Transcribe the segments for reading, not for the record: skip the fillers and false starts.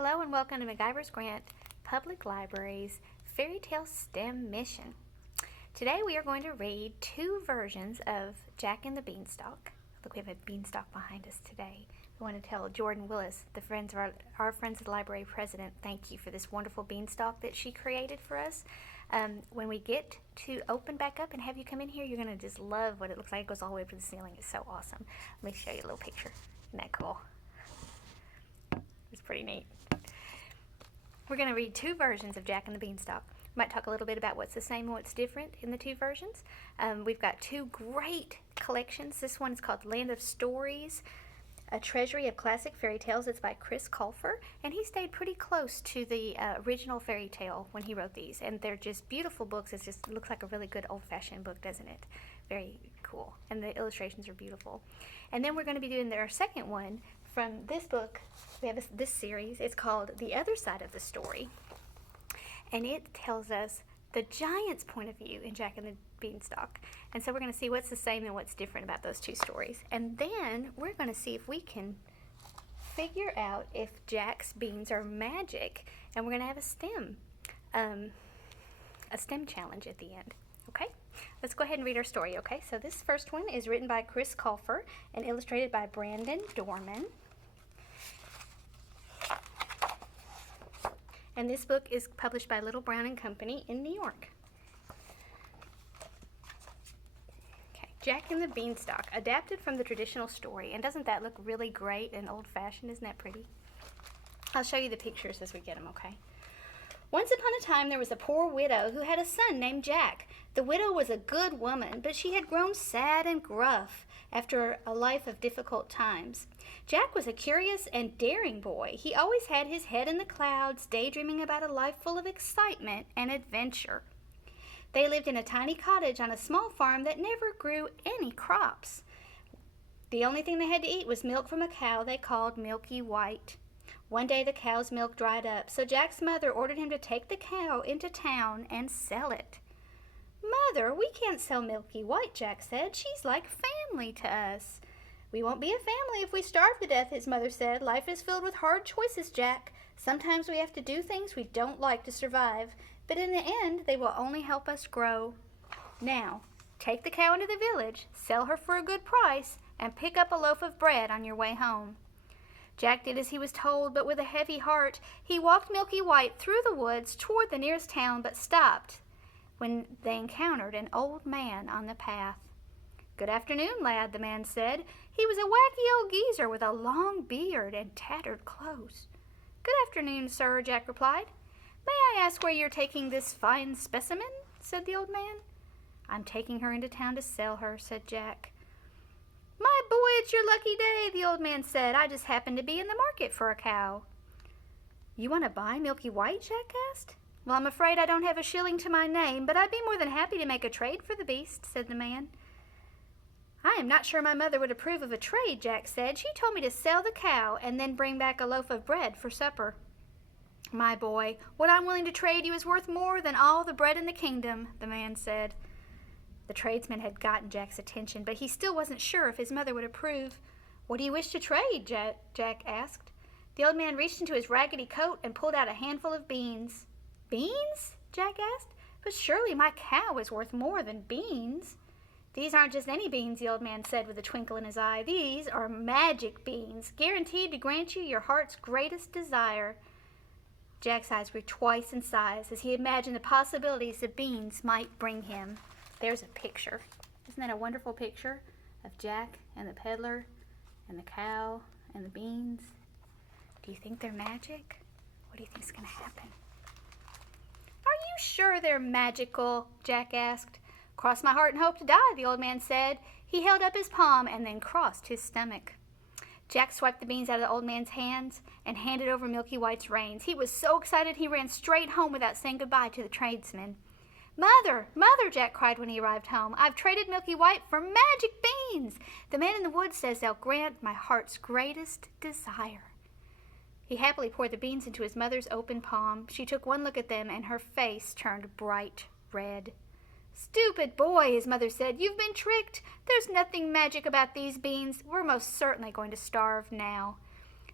Hello and welcome to McIver's Grant Public Library's Fairy Tale STEM Mission. Today we are going to read two versions of Jack and the Beanstalk. Look, we have a beanstalk behind us today. We want to tell Jordan Willis, our Friends of the Library president, thank you for this wonderful beanstalk that she created for us. When we get to open back up and have you come in here, you're going to just love what it looks like. It goes all the way up to the ceiling. It's so awesome. Let me show you a little picture. Isn't that cool? It's pretty neat. We're going to read two versions of Jack and the Beanstalk. We might talk a little bit about what's the same and what's different in the two versions. We've got two great collections. This one is called Land of Stories, a Treasury of Classic Fairy Tales. It's by Chris Colfer, and he stayed pretty close to the original fairy tale when he wrote these. And they're just beautiful books. It looks like a really good old-fashioned book, doesn't it? Very cool. And the illustrations are beautiful. And then we're going to be doing our second one from this book. We have this series. It's called The Other Side of the Story, and it tells us the giant's point of view in Jack and the Beanstalk. And so we're going to see what's the same and what's different about those two stories. And then we're going to see if we can figure out if Jack's beans are magic, and we're going to have a STEM challenge at the end. Okay? Let's go ahead and read our story, okay? So this first one is written by Chris Colfer and illustrated by Brandon Dorman. And this book is published by Little Brown and Company in New York. Okay, Jack and the Beanstalk, adapted from the traditional story. And doesn't that look really great and old-fashioned? Isn't that pretty? I'll show you the pictures as we get them, okay? Once upon a time, there was a poor widow who had a son named Jack. The widow was a good woman, but she had grown sad and gruff after a life of difficult times. Jack was a curious and daring boy. He always had his head in the clouds, daydreaming about a life full of excitement and adventure. They lived in a tiny cottage on a small farm that never grew any crops. The only thing they had to eat was milk from a cow they called Milky White. One day the cow's milk dried up, so Jack's mother ordered him to take the cow into town and sell it. "Mother, we can't sell Milky White," Jack said. "She's like family to us." "We won't be a family if we starve to death," his mother said. "Life is filled with hard choices, Jack. Sometimes we have to do things we don't like to survive, but in the end, they will only help us grow. Now, take the cow into the village, sell her for a good price, and pick up a loaf of bread on your way home." Jack did as he was told, but with a heavy heart. He walked Milky White through the woods toward the nearest town, but stopped when they encountered an old man on the path. "Good afternoon, lad," the man said. He was a wacky old geezer with a long beard and tattered clothes. "Good afternoon, sir," Jack replied. "May I ask where you're taking this fine specimen?" said the old man. "I'm taking her into town to sell her," said Jack. "My boy, it's your lucky day," the old man said. "I just happened to be in the market for a cow." "You want to buy Milky White?" Jack asked. "Well, I'm afraid I don't have a shilling to my name, but I'd be more than happy to make a trade for the beast," said the man. "I am not sure my mother would approve of a trade," Jack said. "She told me to sell the cow and then bring back a loaf of bread for supper." "My boy, what I'm willing to trade you is worth more than all the bread in the kingdom," the man said. The tradesman had gotten Jack's attention, but he still wasn't sure if his mother would approve. "What do you wish to trade?" Jack asked. The old man reached into his raggedy coat and pulled out a handful of beans. "Beans?" Jack asked. "But surely my cow is worth more than beans." "These aren't just any beans," the old man said with a twinkle in his eye. "These are magic beans, guaranteed to grant you your heart's greatest desire." Jack's eyes grew twice in size as he imagined the possibilities the beans might bring him. There's a picture. Isn't that a wonderful picture of Jack and the peddler and the cow and the beans? Do you think they're magic? What do you think's going to happen? "Are you sure they're magical?" Jack asked. "Cross my heart and hope to die," the old man said. He held up his palm and then crossed his stomach. Jack swiped the beans out of the old man's hands and handed over Milky White's reins. He was so excited he ran straight home without saying goodbye to the tradesman. "Mother, Mother," Jack cried when he arrived home. "I've traded Milky White for magic beans. The man in the woods says they'll grant my heart's greatest desire." He happily poured the beans into his mother's open palm. She took one look at them, and her face turned bright red. "Stupid boy," his mother said. "You've been tricked. There's nothing magic about these beans. We're most certainly going to starve now."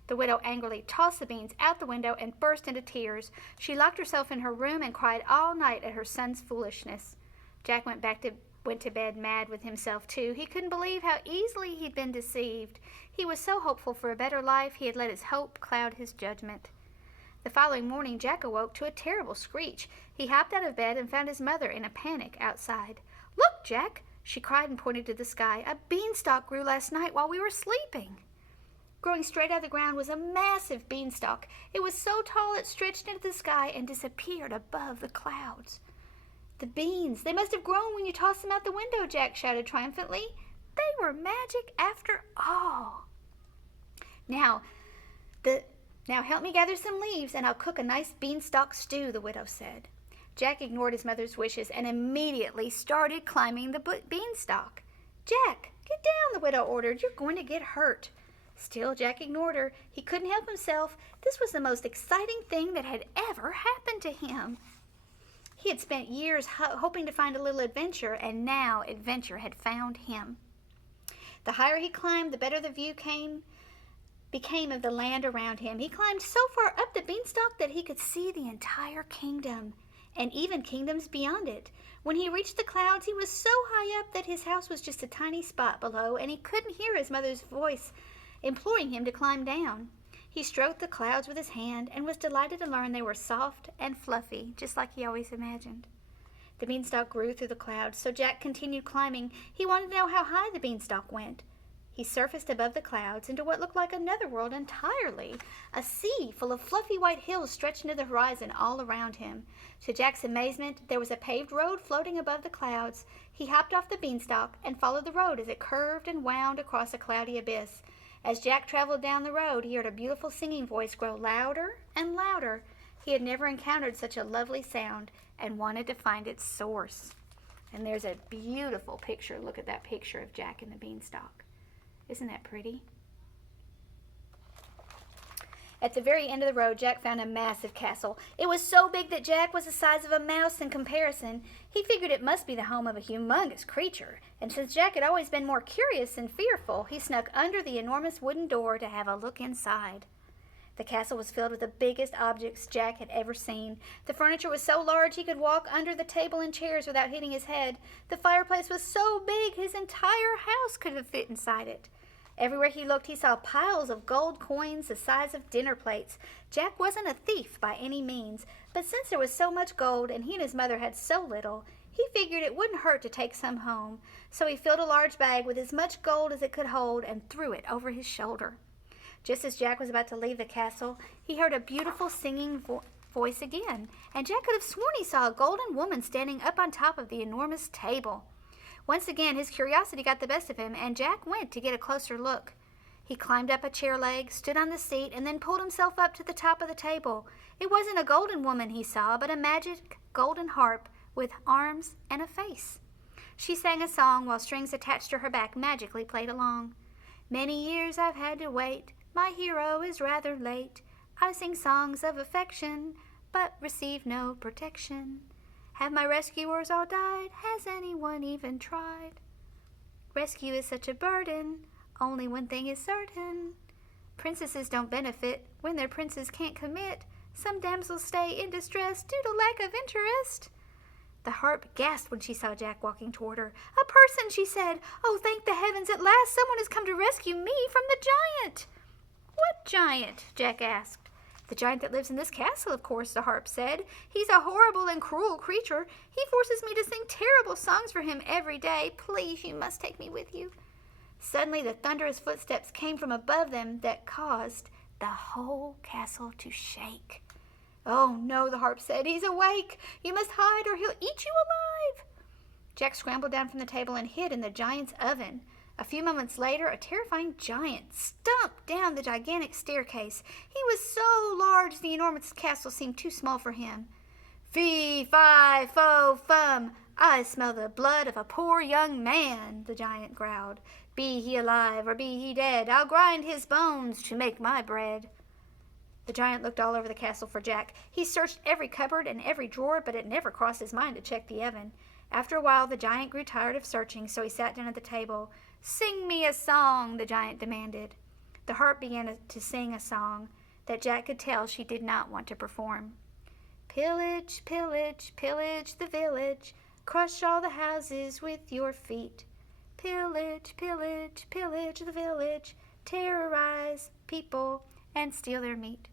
The widow angrily tossed the beans out the window and burst into tears. She locked herself in her room and cried all night at her son's foolishness. Jack went to bed mad with himself, too. He couldn't believe how easily he'd been deceived. He was so hopeful for a better life, he had let his hope cloud his judgment. The following morning, Jack awoke to a terrible screech. He hopped out of bed and found his mother in a panic outside. "Look, Jack!" she cried and pointed to the sky. "A beanstalk grew last night while we were sleeping." Growing straight out of the ground was a massive beanstalk. It was so tall it stretched into the sky and disappeared above the clouds. "The beans! They must have grown when you tossed them out the window," Jack shouted triumphantly. "They were magic after all." Now help me gather some leaves and I'll cook a nice beanstalk stew," the widow said. Jack ignored his mother's wishes and immediately started climbing the beanstalk. "Jack, get down," the widow ordered. "You're going to get hurt." Still, Jack ignored her. He couldn't help himself. This was the most exciting thing that had ever happened to him. He had spent years hoping to find a little adventure, and now adventure had found him. The higher he climbed, the better the view became of the land around him. He climbed so far up the beanstalk that he could see the entire kingdom, and even kingdoms beyond it. When he reached the clouds, he was so high up that his house was just a tiny spot below, and he couldn't hear his mother's voice imploring him to climb down. He stroked the clouds with his hand and was delighted to learn they were soft and fluffy, just like he always imagined. The beanstalk grew through the clouds, so Jack continued climbing. He wanted to know how high the beanstalk went. He surfaced above the clouds into what looked like another world entirely. A sea full of fluffy white hills stretched into the horizon all around him. To Jack's amazement, there was a paved road floating above the clouds. He hopped off the beanstalk and followed the road as it curved and wound across a cloudy abyss. As Jack traveled down the road, he heard a beautiful singing voice grow louder and louder. He had never encountered such a lovely sound and wanted to find its source. And there's a beautiful picture. Look at that picture of Jack and the beanstalk. Isn't that pretty? At the very end of the road, Jack found a massive castle. It was so big that Jack was the size of a mouse in comparison. He figured it must be the home of a humongous creature, and since Jack had always been more curious than fearful, he snuck under the enormous wooden door to have a look inside. The castle was filled with the biggest objects Jack had ever seen. The furniture was so large he could walk under the table and chairs without hitting his head. The fireplace was so big his entire house could have fit inside it. Everywhere he looked, he saw piles of gold coins the size of dinner plates. Jack wasn't a thief by any means, but since there was so much gold and he and his mother had so little, he figured it wouldn't hurt to take some home. So he filled a large bag with as much gold as it could hold and threw it over his shoulder. Just as Jack was about to leave the castle, he heard a beautiful singing voice again, and Jack could have sworn he saw a golden woman standing up on top of the enormous table. Once again, his curiosity got the best of him, and Jack went to get a closer look. He climbed up a chair leg, stood on the seat, and then pulled himself up to the top of the table. It wasn't a golden woman he saw, but a magic golden harp with arms and a face. She sang a song while strings attached to her back magically played along. "Many years I've had to wait, my hero is rather late. I sing songs of affection, but receive no protection. Have my rescuers all died? Has anyone even tried? Rescue is such a burden, only one thing is certain. Princesses don't benefit when their princes can't commit. Some damsels stay in distress due to lack of interest." The harp gasped when she saw Jack walking toward her. "A person," she said. "Oh, thank the heavens, at last someone has come to rescue me from the giant." "What giant?" Jack asked. "The giant that lives in this castle, of course," the harp said. "He's a horrible and cruel creature. He forces me to sing terrible songs for him every day. Please, you must take me with you." Suddenly, the thunderous footsteps came from above them that caused the whole castle to shake. "Oh, no," the harp said. "He's awake. You must hide or he'll eat you alive." Jack scrambled down from the table and hid in the giant's oven. A few moments later, a terrifying giant stomped down the gigantic staircase. He was so large the enormous castle seemed too small for him. "Fee, fi, fo, fum, I smell the blood of a poor young man," the giant growled. "Be he alive or be he dead, I'll grind his bones to make my bread." The giant looked all over the castle for Jack. He searched every cupboard and every drawer, but it never crossed his mind to check the oven. After a while, the giant grew tired of searching, so he sat down at the table. "Sing me a song," the giant demanded. The harp began to sing a song that Jack could tell she did not want to perform. Pillage, pillage, pillage the village, crush all the houses with your feet. Pillage, pillage, pillage the village, terrorize people and steal their meat.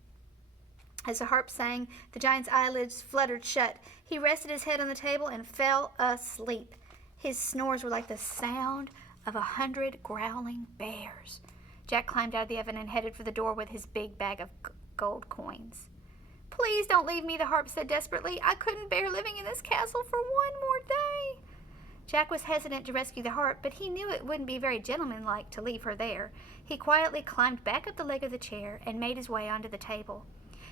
As the harp sang, the giant's eyelids fluttered shut. He rested his head on the table and fell asleep. His snores were like the sound of 100 growling bears. Jack climbed out of the oven and headed for the door with his big bag of gold coins. Please don't leave me, the harp said desperately. I couldn't bear living in this castle for one more day. Jack was hesitant to rescue the harp, but he knew it wouldn't be very gentlemanlike to leave her there. He quietly climbed back up the leg of the chair and made his way onto the table.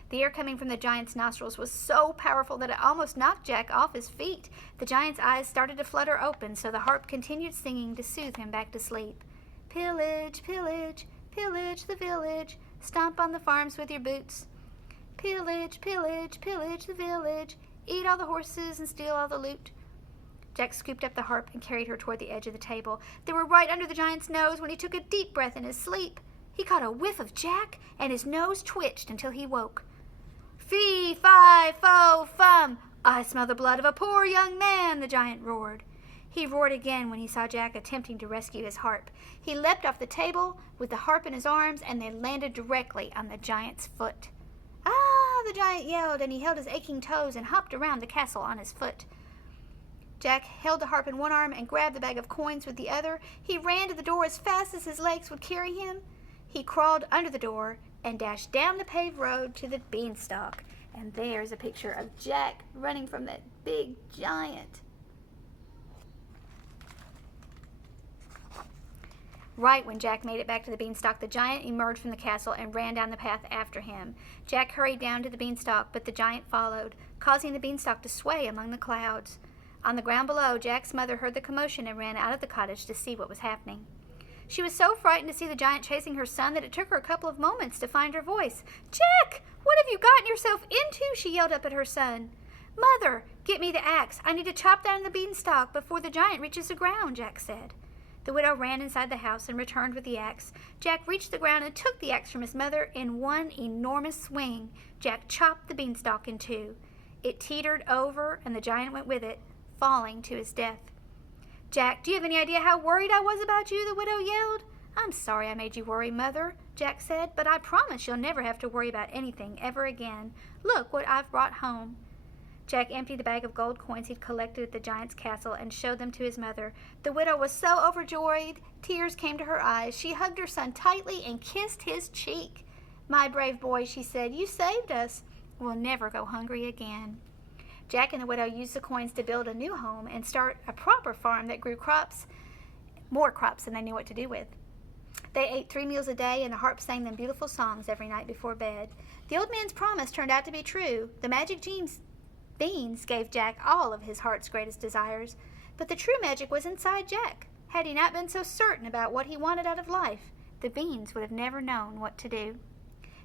The air coming from the giant's nostrils was so powerful that it almost knocked Jack off his feet. The giant's eyes started to flutter open, so the harp continued singing to soothe him back to sleep. Pillage, pillage, pillage the village, stomp on the farms with your boots. Pillage, pillage, pillage the village, eat all the horses and steal all the loot. Jack scooped up the harp and carried her toward the edge of the table. They were right under the giant's nose when he took a deep breath in his sleep. He caught a whiff of Jack, and his nose twitched until he woke. Fee, fi, fo, fum, I smell the blood of a poor young man, the giant roared. He roared again when he saw Jack attempting to rescue his harp. He leapt off the table with the harp in his arms, and they landed directly on the giant's foot. Ah, the giant yelled, and he held his aching toes and hopped around the castle on his foot. Jack held the harp in one arm and grabbed the bag of coins with the other. He ran to the door as fast as his legs would carry him. He crawled under the door and dashed down the paved road to the Beanstalk. And there's a picture of Jack running from that big giant. Right when Jack made it back to the Beanstalk, the giant emerged from the castle and ran down the path after him. Jack hurried down to the Beanstalk, but the giant followed, causing the Beanstalk to sway among the clouds. On the ground below, Jack's mother heard the commotion and ran out of the cottage to see what was happening. She was so frightened to see the giant chasing her son that it took her a couple of moments to find her voice. Jack, what have you gotten yourself into? She yelled up at her son. Mother, get me the axe. I need to chop down the Beanstalk before the giant reaches the ground, Jack said. The widow ran inside the house and returned with the axe. Jack reached the ground and took the axe from his mother in one enormous swing. Jack chopped the Beanstalk in two. It teetered over, and the giant went with it, falling to his death. Jack, do you have any idea how worried I was about you? The widow yelled. I'm sorry I made you worry, Mother, Jack said, but I promise you'll never have to worry about anything ever again. Look what I've brought home. Jack emptied the bag of gold coins he'd collected at the giant's castle and showed them to his mother. The widow was so overjoyed, tears came to her eyes. She hugged her son tightly and kissed his cheek. My brave boy, she said, you saved us. We'll never go hungry again. Jack and the widow used the coins to build a new home and start a proper farm that grew more crops than they knew what to do with. They ate 3 meals a day, and the harp sang them beautiful songs every night before bed. The old man's promise turned out to be true. The magic beans gave Jack all of his heart's greatest desires, but the true magic was inside Jack. Had he not been so certain about what he wanted out of life, the beans would have never known what to do.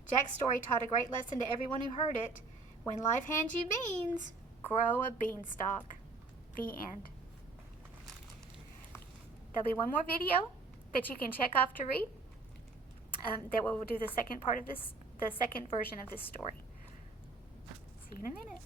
Jack's story taught a great lesson to everyone who heard it. When life hands you beans, grow a beanstalk. The end. There'll be one more video that you can check off to read. That will do the second part of this, the second version of this story. See you in a minute.